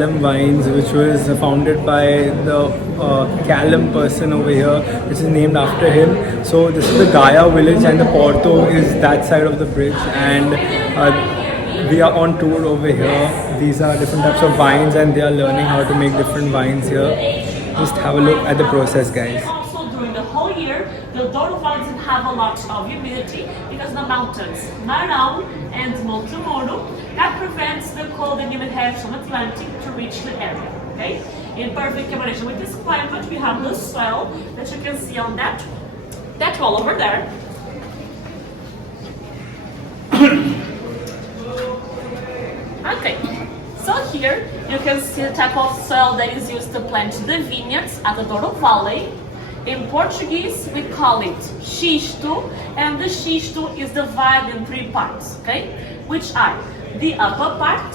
Calem Wines, which was founded by the Calem person over here, which is named after him. So this is the Gaia village, and the Porto is that side of the bridge, and we are on tour over here. These are different types of wines, and they are learning how to make different wines here. Just have a look at the process, guys. Also, during the whole year, the Douro doesn't have a lot of humidity because the mountains Marão and Monte Moro that prevents the cold and humid air from Atlantic to reach the area. Okay, in perfect combination with this climate, we have the soil that you can see on that wall over there. Okay, so here you can see the type of soil that is used to plant the vineyards at the Douro Valley. In Portuguese, we call it xisto, and the xisto is divided in three parts, okay? Which are the upper part,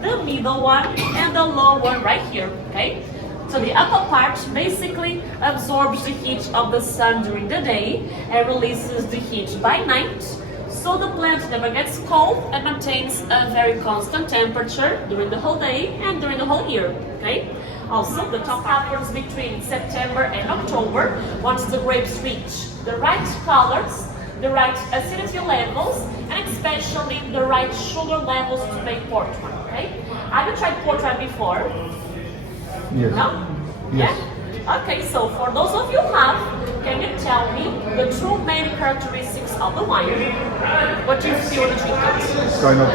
the middle one, and the lower one right here, okay? So the upper part basically absorbs the heat of the sun during the day and releases the heat by night. So the plant never gets cold and maintains a very constant temperature during the whole day and during the whole year, okay? Also, the top happens between September and October once the grapes reach the right colors, the right acidity levels, and especially the right sugar levels to make port wine, okay? Have you tried port wine before? Yes. No? Yes. Yeah? Okay, so for those of you who have, can you tell me the two main characteristics of the wine? What do you feel when you drink it? It's kind of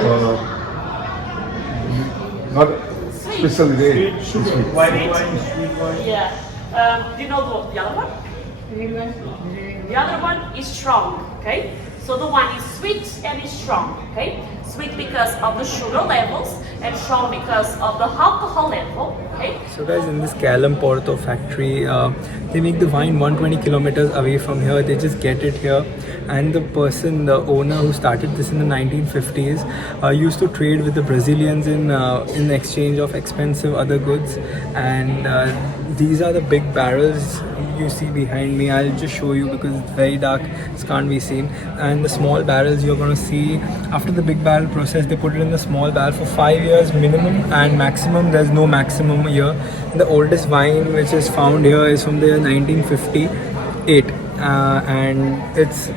not especially very sweet. Yeah. Do you know the other one? The other one is strong, okay? So the one is sweet and is strong, okay? Sweet because of the sugar levels and strong because of the alcohol level, okay? So guys, in this Calem Porto factory, they make the wine 120 kilometers away from here. They just get it here, and the person, the owner who started this in the 1950s, used to trade with the Brazilians in exchange of expensive other goods. And these are the big barrels you see behind me. I'll just show you because it's very dark, it can't be seen. And the small barrels you're going to see after the big barrel process, they put it in the small barrel for 5 years minimum, and maximum, there's no maximum here. The oldest wine which is found here is from the year 1958. And it's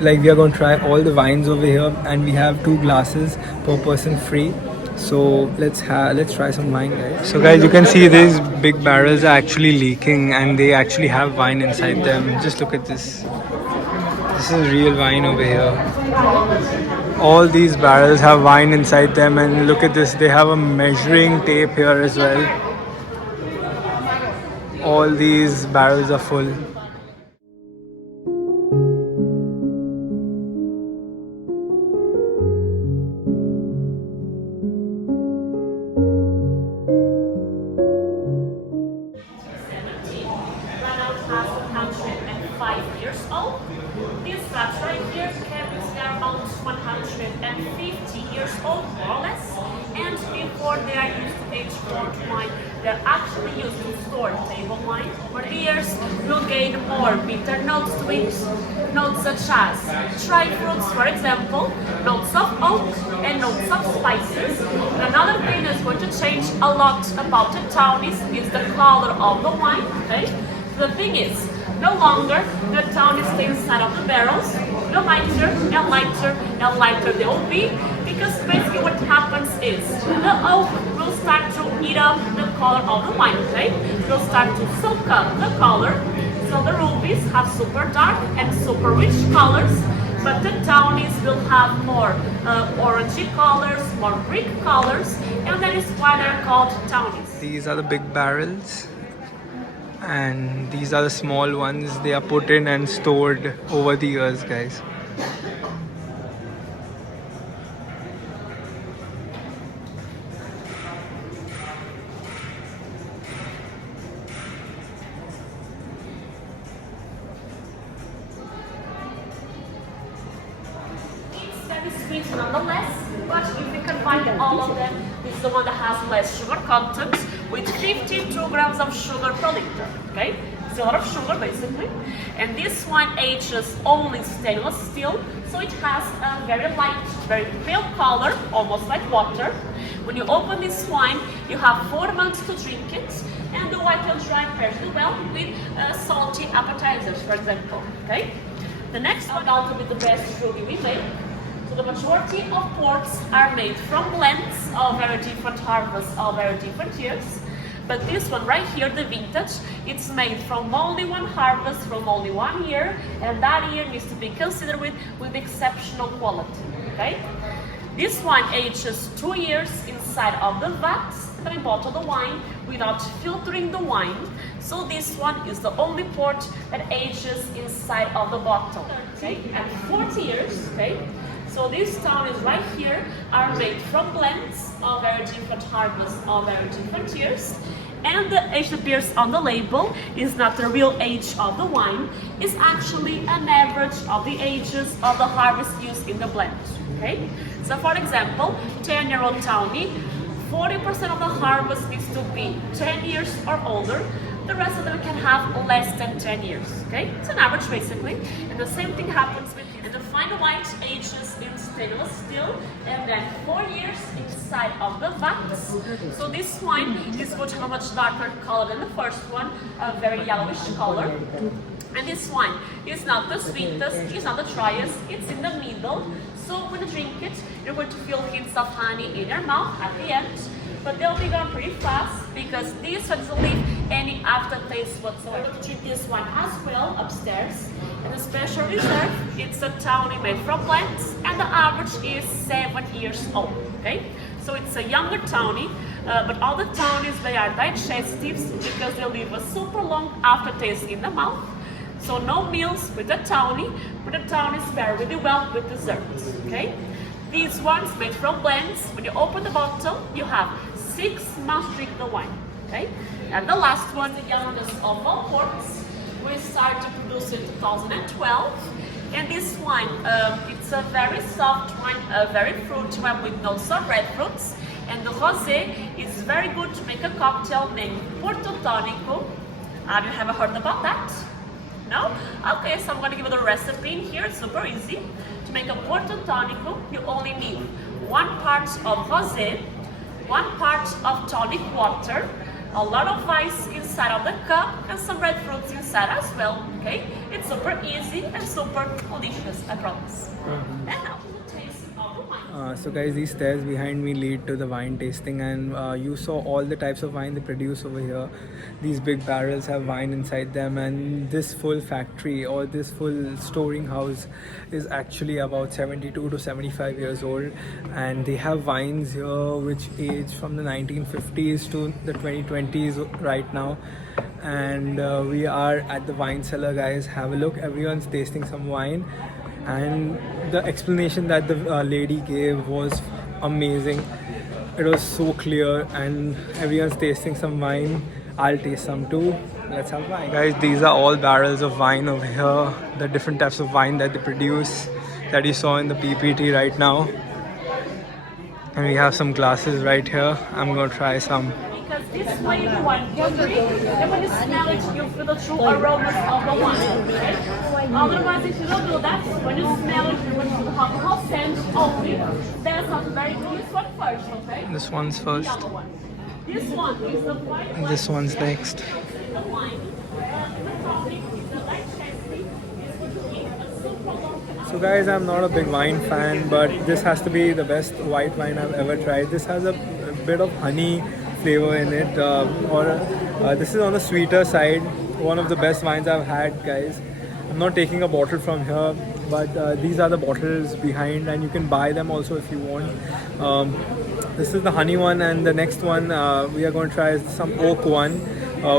like we are going to try all the wines over here, and we have 2 glasses per person free. So let's try some wine, guys. So guys, you can see these big barrels are actually leaking, and they actually have wine inside them. Just look at this. This is real wine over here. All these barrels have wine inside them, and look at this. They have a measuring tape here as well. All these barrels are full. This batch right here carries around 150 years old, more or less. And before they are used to age port wine, they're actually used to store table wine. Over the years, you'll gain more bitter notes to it, notes such as dry fruits, for example, notes of oak, and notes of spices. And another thing that's going to change a lot about the townies is the color of the wine. Okay? The thing is, no longer the townies stay inside of the barrels. The lighter and lighter and lighter they will be, because basically what happens is the oak will start to eat up the color of the wine, okay? It will start to soak up the color. So the rubies have super dark and super rich colors, but the townies will have more orangey colors, more brick colors, and that is why they're called townies. These are the big barrels, and these are the small ones. They are put in and stored over the years, guys. It's very sweet nonetheless, but if you can find all of them, this is the one that has less sugar content, with 52 grams of sugar per liter, okay? It's a lot of sugar basically. And this one ages only stainless steel, so it has a very light, very pale color, almost like water, When you open this wine, you have 4 months to drink it, and the wine will dry perfectly well with salty appetizers, for example. Okay. The next one out to be the best ruby we make. So the majority of ports are made from blends of very different harvests of very different years. But this one right here, the vintage, it's made from only one harvest, from only 1 year, and that year needs to be considered with exceptional quality. Okay? This wine ages 2 years inside of the vat, and I bottle the wine without filtering the wine. So this one is the only port that ages inside of the bottle. Okay? And 40 years, okay? So this town is right here, are made from blends of very different harvests of very different years. And the age that appears on the label is not the real age of the wine, it's actually an average of the ages of the harvest used in the blend. Okay? So for example, 10-year-old townie, 40% of the harvest needs to be 10 years or older. The rest of them can have less than 10 years. Okay? It's an average basically. And the same thing happens with the fine white ages in stainless steel, and then 4 years inside of the vat. So this wine is going to have a much darker color than the first one, a very yellowish color. And this wine is not the sweetest, it's not the driest, it's in the middle. So when you drink it, you're going to feel hints of honey in your mouth at the end, but they'll be gone pretty fast because this doesn't leave any aftertaste whatsoever. To drink this wine as well upstairs. And the special reserve, it's a townie made from blends, and the average is 7 years old. Okay, so it's a younger townie, but all the townies, they are digestives because they leave a super long aftertaste in the mouth. So no meals with the townie, but the townies pair really well with desserts. Okay, these ones made from blends. When you open the bottle, you have 6 months to drink the wine. Okay, and the last one, the youngest of all ports. We started to produce in 2012, and this wine, it's a very soft wine, a very fruity wine with notes of red fruits, and the rosé is very good to make a cocktail named Porto Portugal. Have you ever heard about that? No? Okay, so I'm going to give you the recipe in here. It's super easy. To make a Porto Portugal, you only need 1 part of rosé, 1 part of tonic water, a lot of ice inside of the cup, and some red fruits inside as well. Okay, it's super easy and super delicious, I promise. And now the taste of the wine. So guys, these stairs behind me lead to the wine tasting, and you saw all the types of wine they produce over here. These big barrels have wine inside them, and this full factory or this full storing house is actually about 72 to 75 years old, and they have wines here which age from the 1950s to the 2020s right now. And we are at the wine cellar, guys. Have a look, everyone's tasting some wine, and the explanation that the lady gave was amazing. It was so clear, and everyone's tasting some wine. I'll taste some too. Let's have wine. Guys, these are all barrels of wine over here. The different types of wine that they produce that you saw in the PPT right now. And we have some glasses right here. I'm gonna try some. Because this way the wine you drink, and when you smell it, you feel the true aromas of the wine. Okay? Otherwise, if you don't do that, when you smell it, you're going to feel the alcohol scent only. That's not very good. This one first, okay? This one's first. The other one. This one is the white And this one's next. the wine. The tonic is the light tasty. It's going to give a super long. So guys, I'm not a big wine fan, but this has to be the best white wine I've ever tried. This has a bit of honey flavor in it, this is on the sweeter side. One of the best wines I've had, guys. I'm not taking a bottle from here, but these are the bottles behind, and you can buy them also if you want. This is the honey one, and the next one we are going to try some oak one,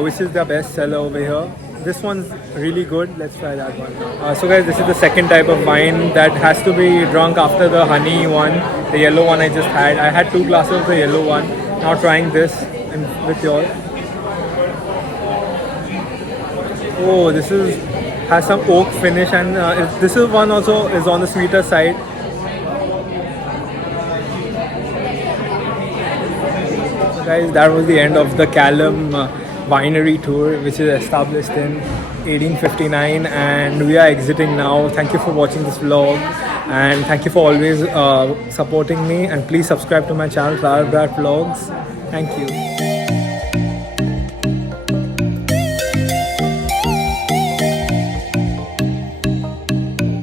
which is the best seller over here. This one's really good. Let's try that one. So guys, this is the second type of wine that has to be drunk after the honey one, the yellow one I just had. I had 2 glasses of the yellow one. Now trying this with you all. Oh, this has some oak finish, and this is one also is on the sweeter side. Guys, that was the end of the Calem winery tour, which is established in 1859, and we are exiting now. Thank you for watching this vlog. And thank you for always supporting me. And please subscribe to my channel, Brat Vlogs. Thank you.